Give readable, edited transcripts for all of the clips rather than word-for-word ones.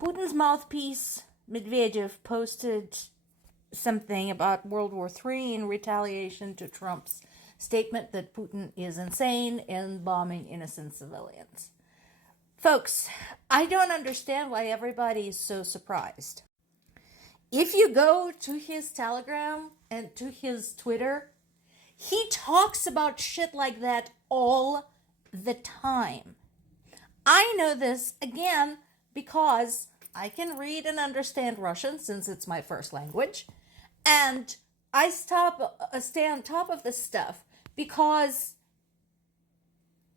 Putin's mouthpiece, Medvedev, posted something about World War III in retaliation to Trump's statement that Putin is insane and bombing innocent civilians. Folks, I don't understand why everybody is so surprised. If you go to his Telegram and to his Twitter, he talks about shit like that all the time. I know this, again, because I can read and understand Russian since it's my first language. And I stay on top of this stuff because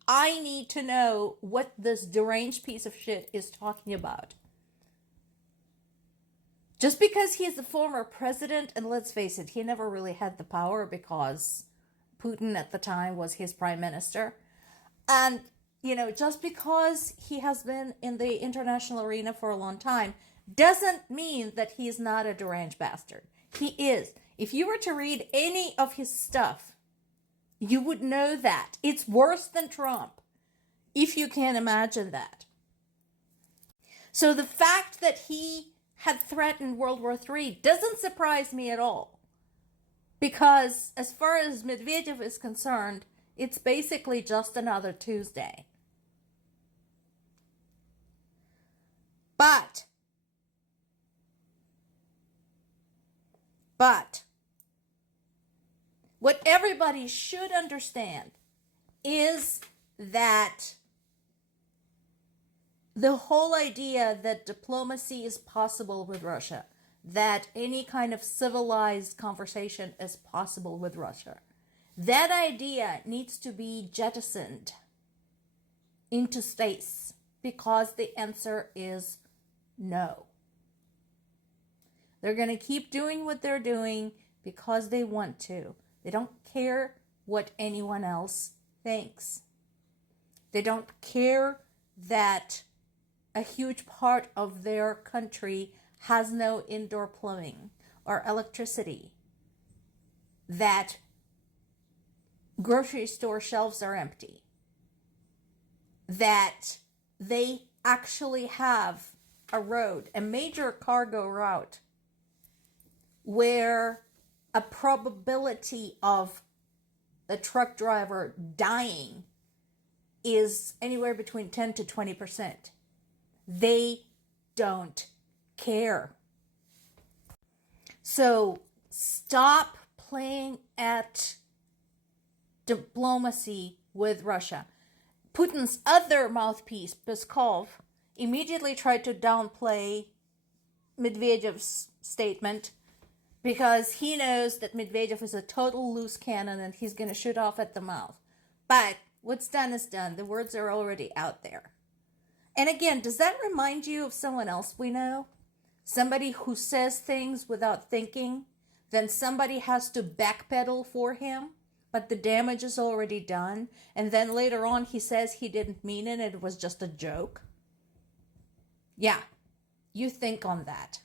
I need to know what this deranged piece of shit is talking about. Just because he's the former president, and let's face it, he never really had the power because Putin at the time was his prime minister. And, just because he has been in the international arena for a long time doesn't mean that he's not a deranged bastard. He is. If you were to read any of his stuff, you would know that. It's worse than Trump, if you can imagine that. So the fact that he had threatened World War III doesn't surprise me at all. Because as far as Medvedev is concerned, it's basically just another Tuesday. But what everybody should understand is that the whole idea that diplomacy is possible with Russia, that any kind of civilized conversation is possible with Russia, that idea needs to be jettisoned into space because the answer is no. They're going to keep doing what they're doing because they want to. They don't care what anyone else thinks. They don't care that a huge part of their country has no indoor plumbing or electricity, that grocery store shelves are empty, that they actually have a road, a major cargo route, where a probability of a truck driver dying is anywhere between 10 to 20%. They don't care. So stop playing at diplomacy with Russia. Putin's other mouthpiece, Peskov, immediately tried to downplay Medvedev's statement because he knows that Medvedev is a total loose cannon and he's going to shoot off at the mouth. But what's done is done. The words are already out there. And again, does that remind you of someone else we know? Somebody who says things without thinking, then somebody has to backpedal for him, but the damage is already done. And then later on he says he didn't mean it, it was just a joke. Yeah, you think on that.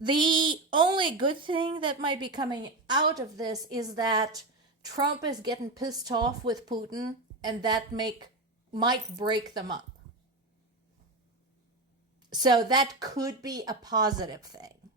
The only good thing that might be coming out of this is that Trump is getting pissed off with Putin, and that might break them up. So that could be a positive thing.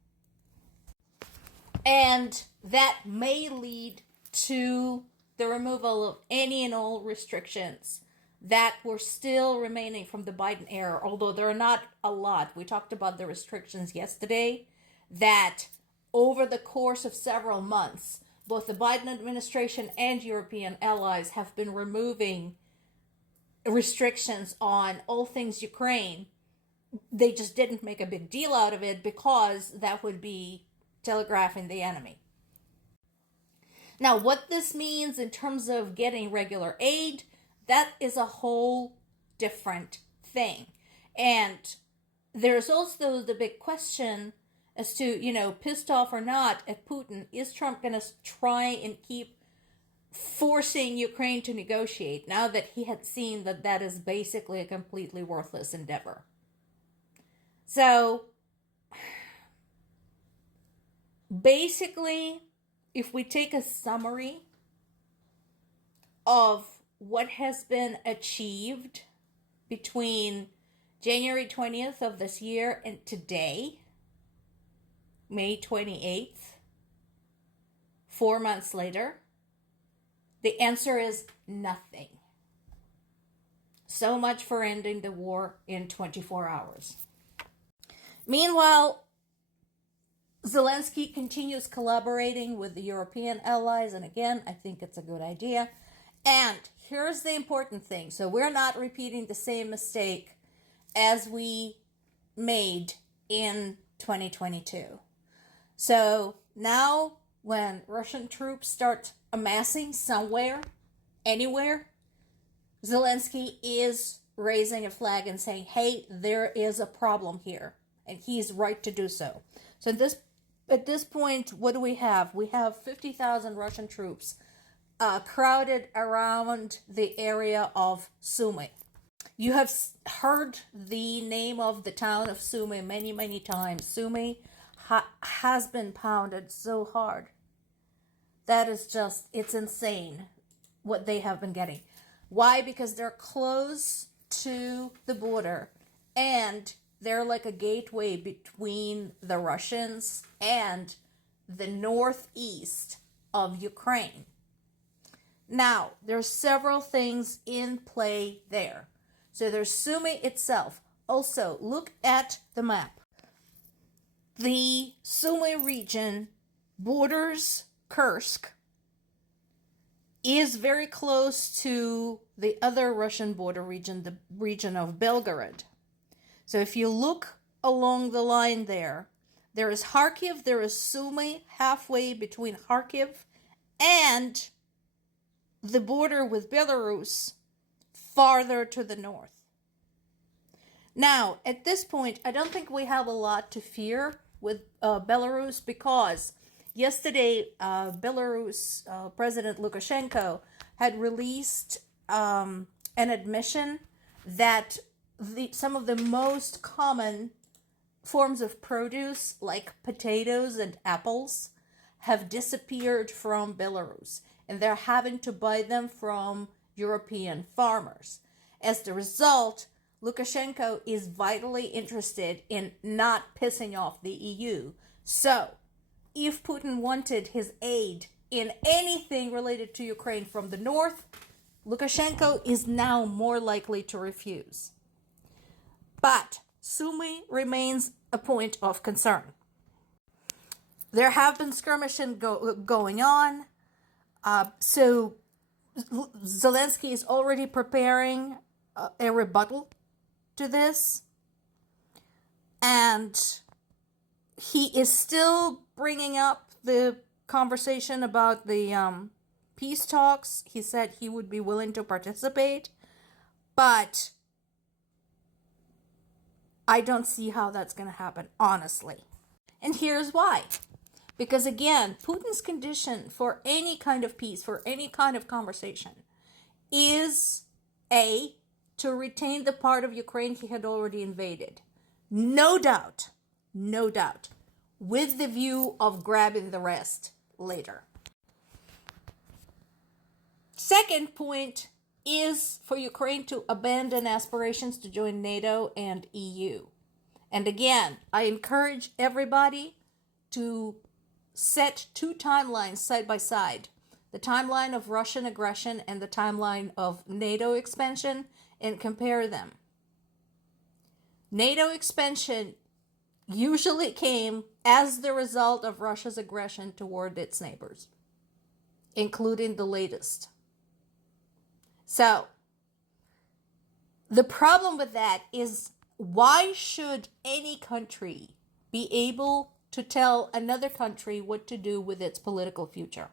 And that may lead to the removal of any and all restrictions that were still remaining from the Biden era, although there are not a lot. We talked about the restrictions yesterday, that over the course of several months, both the Biden administration and European allies have been removing restrictions on all things Ukraine. They just didn't make a big deal out of it because that would be telegraphing the enemy. Now, what this means in terms of getting regular aid, that is a whole different thing. And there's also the big question as to, pissed off or not at Putin, is Trump going to try and keep forcing Ukraine to negotiate now that he had seen that that is basically a completely worthless endeavor? So, basically, if we take a summary of what has been achieved between January 20th of this year and today, May 28th, 4 months later, the answer is nothing. So much for ending the war in 24 hours. Meanwhile, Zelensky continues collaborating with the European allies, and again, I think it's a good idea. And here's the important thing. So we're not repeating the same mistake as we made in 2022. So now when Russian troops start amassing somewhere, anywhere, Zelensky is raising a flag and saying, hey, there is a problem here. And he's right to do so. So at this point, what do we have? We have 50,000 Russian troops crowded around the area of Sumy. You have heard the name of the town of Sumy many, many times. Sumy has been pounded so hard. That is just, it's insane what they have been getting. Why? Because they're close to the border and they're like a gateway between the Russians and the northeast of Ukraine. Now, there's several things in play there. So there's Sumy itself. Also, look at the map. The Sumy region borders Kursk, is very close to the other Russian border region, the region of Belgorod. So if you look along the line there, there is Kharkiv, there is Sumy, halfway between Kharkiv and the border with Belarus, farther to the north. Now, at this point, I don't think we have a lot to fear with Belarus because yesterday, Belarus President Lukashenko had released an admission that some of the most common forms of produce, like potatoes and apples, have disappeared from Belarus, and they're having to buy them from European farmers. As the result, Lukashenko is vitally interested in not pissing off the EU. So, if Putin wanted his aid in anything related to Ukraine from the north, Lukashenko is now more likely to refuse. But Sumy remains a point of concern. There have been skirmishing going on. So Zelensky is already preparing a rebuttal to this. And he is still bringing up the conversation about the peace talks. He said he would be willing to participate, but I don't see how that's going to happen, honestly. And here's why. Because again, Putin's condition for any kind of peace, for any kind of conversation, is A, to retain the part of Ukraine he had already invaded. No doubt, with the view of grabbing the rest later. Second point is for Ukraine to abandon aspirations to join NATO and EU. And again, I encourage everybody to set two timelines side by side. The timeline of Russian aggression and the timeline of NATO expansion, and compare them. NATO expansion usually came as the result of Russia's aggression toward its neighbors, including the latest. So, the problem with that is, why should any country be able to tell another country what to do with its political future?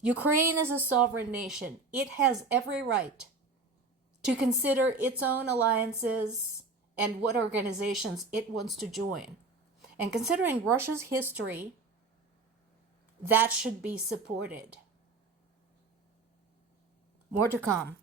Ukraine is a sovereign nation. It has every right to consider its own alliances and what organizations it wants to join. And considering Russia's history, that should be supported. More to come.